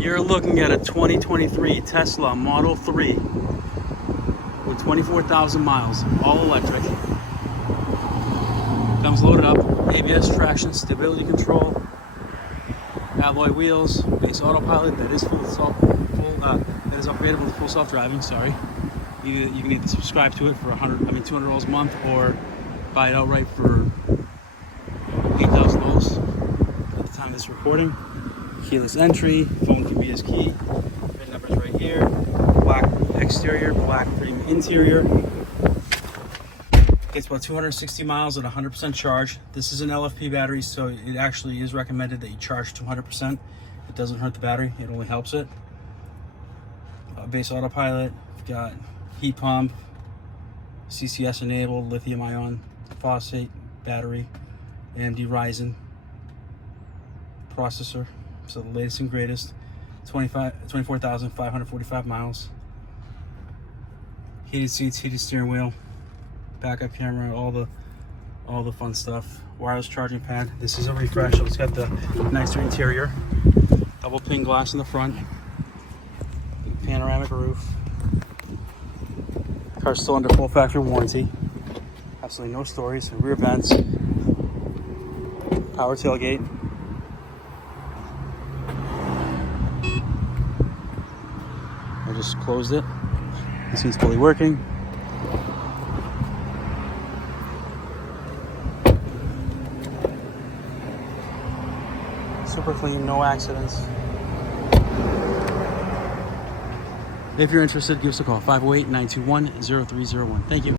You're looking at a 2023 Tesla Model 3 with 24,000 miles, all electric. Comes loaded up, ABS traction, stability control, alloy wheels, base autopilot that is that is upgradable to full self-driving. Sorry, you can either subscribe to it for $200 a month, or buy it outright for 8,000 dollars at the time of this recording. Keyless entry, phone can be as key. VIN number's right here. Black exterior, black premium interior. Gets about 260 miles at 100% charge. This is an LFP battery, so it actually is recommended that you charge to 100%. It doesn't hurt the battery, it only helps it. Base autopilot, we've got heat pump, CCS enabled, lithium ion phosphate battery, AMD Ryzen processor. So the latest and greatest. 24,545 miles. Heated seats, heated steering wheel, backup camera, all the fun stuff. Wireless charging pad. This is a refresh, so it's got the nicer interior. Double pane glass in the front. Panoramic roof. Car's still under full factory warranty. Absolutely no stories. Rear vents. Power tailgate. I just closed it. This is fully working. Super clean, no accidents. If you're interested, give us a call, 508-921-0301. Thank you.